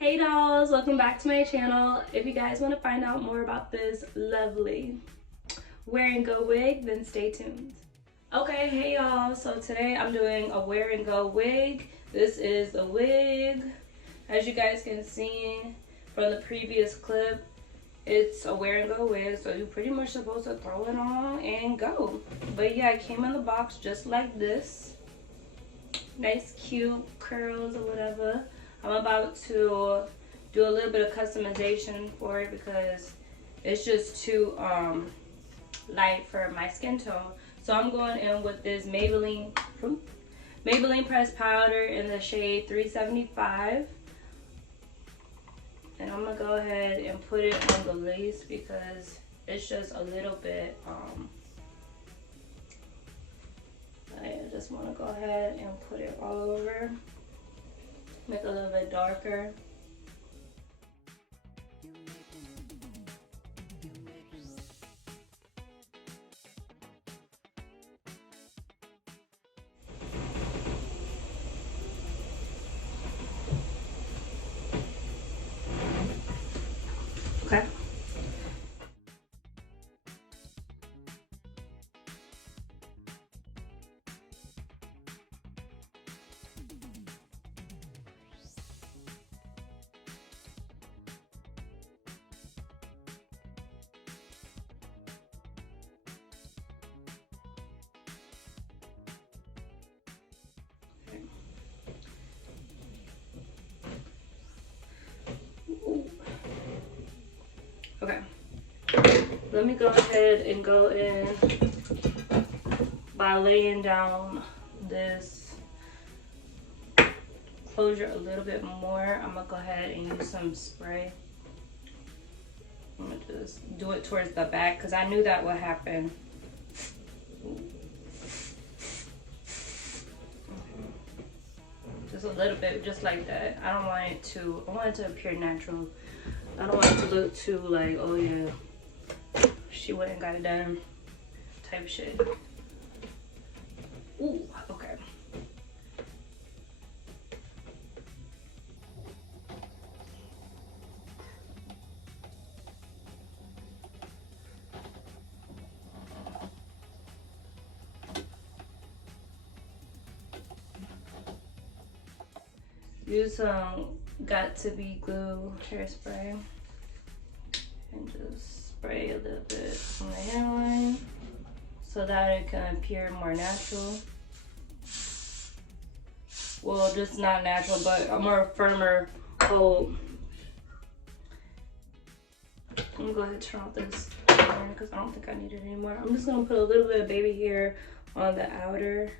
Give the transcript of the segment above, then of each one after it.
Hey dolls, welcome back to my channel. If you guys want to find out more about this lovely wear and go wig, then stay tuned. Okay, hey y'all, so today I'm doing a wear and go wig. This is a wig. As you guys can see from the previous clip, it's a wear and go wig, so you're pretty much supposed to throw it on and go. But yeah, it came in the box just like this. Nice cute curls or whatever. I'm about to do a little bit of customization for it because it's just too light for my skin tone. So I'm going in with this Maybelline pressed powder in the shade 375. And I'm gonna go ahead and put it on the lace because it's just a little bit I just want to go ahead and put it all over, make it a little bit darker. Okay. Okay, let me go ahead and go in by laying down this closure a little bit more. I'm gonna go ahead and use some spray. I'm gonna just do it towards the back because I knew that would happen. Just a little bit, just like that. I want it to appear natural. I don't want it to look too like, oh yeah, she went and got it done type shit. Ooh, okay. Use some Got To Be glue hairspray and just spray a little bit on the hairline so that it can appear more natural. Well, just not natural, but a more firmer hold. I'm gonna go ahead and turn off this because I don't think I need it anymore. I'm just gonna put a little bit of baby hair on the outer.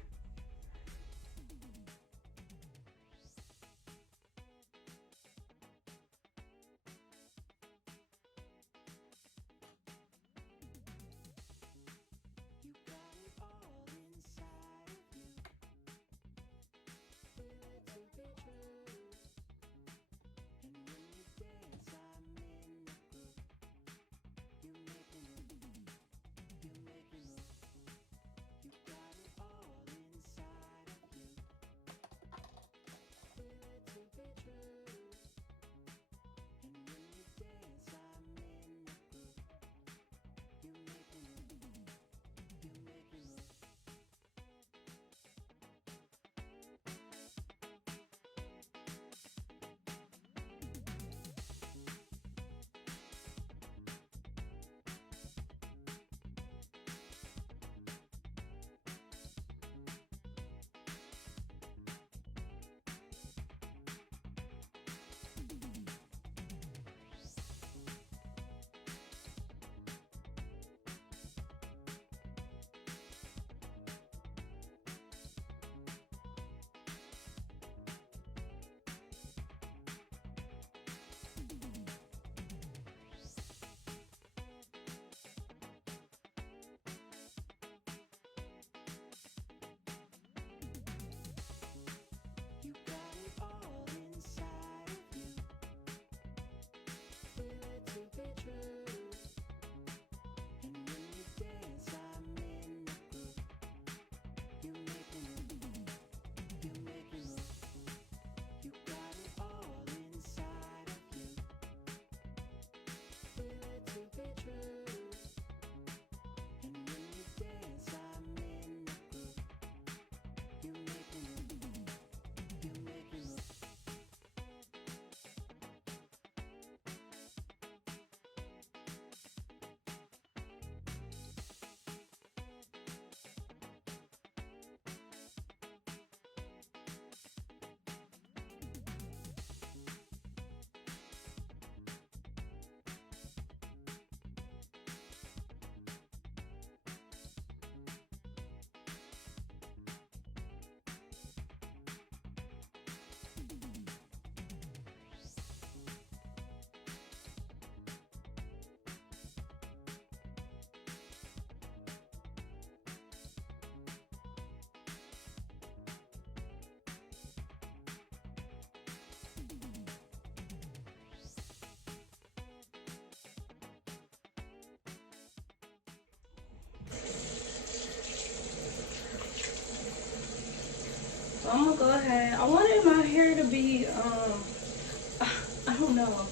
So I'm gonna go ahead. I wanted my hair to be, I don't know.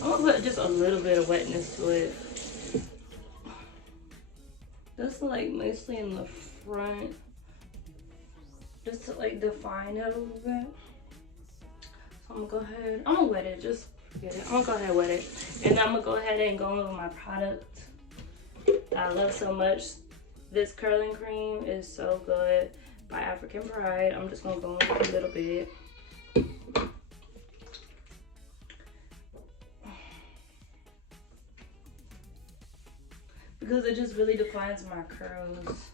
I'm gonna put just a little bit of wetness to it. Just like mostly in the front. Just to like define it a little bit. So I'm gonna go ahead. I'm gonna wet it, just forget it. I'm gonna go ahead and wet it. And then I'm gonna go ahead and go over my product that I love so much. This curling cream is so good by African Pride. I'm just gonna go in a little bit. Because it just really defines my curls.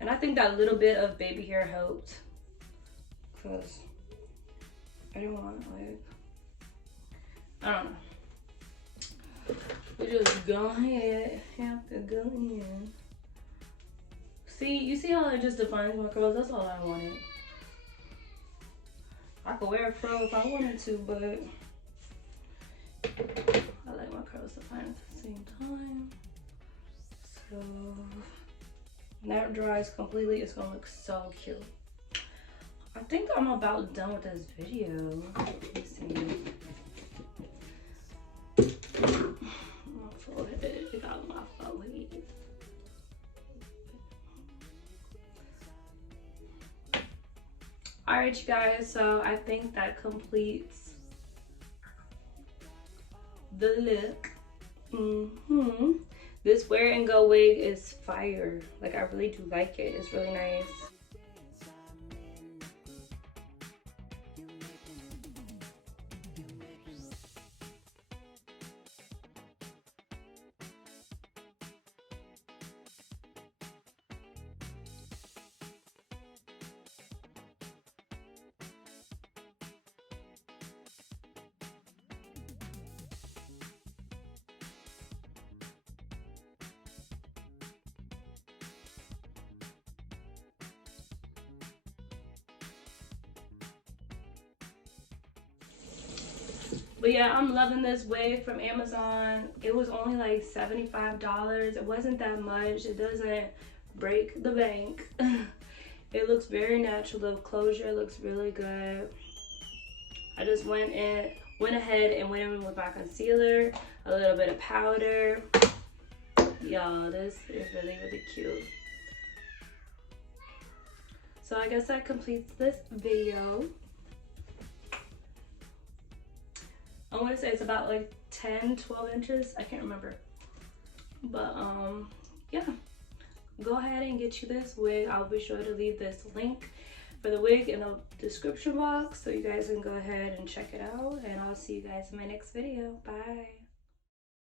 And I think that little bit of baby hair helped. Because I don't want like, I don't know. We just go ahead, have to go in. See, you see how it just defines my curls? That's all I wanted. I could wear a fro if I wanted to, but I like my curls defined at the same time. So when that dries completely, it's gonna look so cute. I think I'm about done with this video. Let me see. My forehead, I got my forehead. All right, you guys, so I think that completes the look. This wear and go wig is fire. Like, I really do like it. It's really nice. But yeah, I'm loving this wig from Amazon. It was only like $75. It wasn't that much. It doesn't break the bank. It looks very natural. The closure looks really good. I just went ahead and went in with my concealer, a little bit of powder. Y'all, this is really, really cute. So I guess that completes this video. I want to say it's about like 10-12 inches. I can't remember. But yeah, go ahead and get you this wig. I'll be sure to leave this link for the wig in the description box so you guys can go ahead and check it out. And I'll see you guys in my next video. Bye.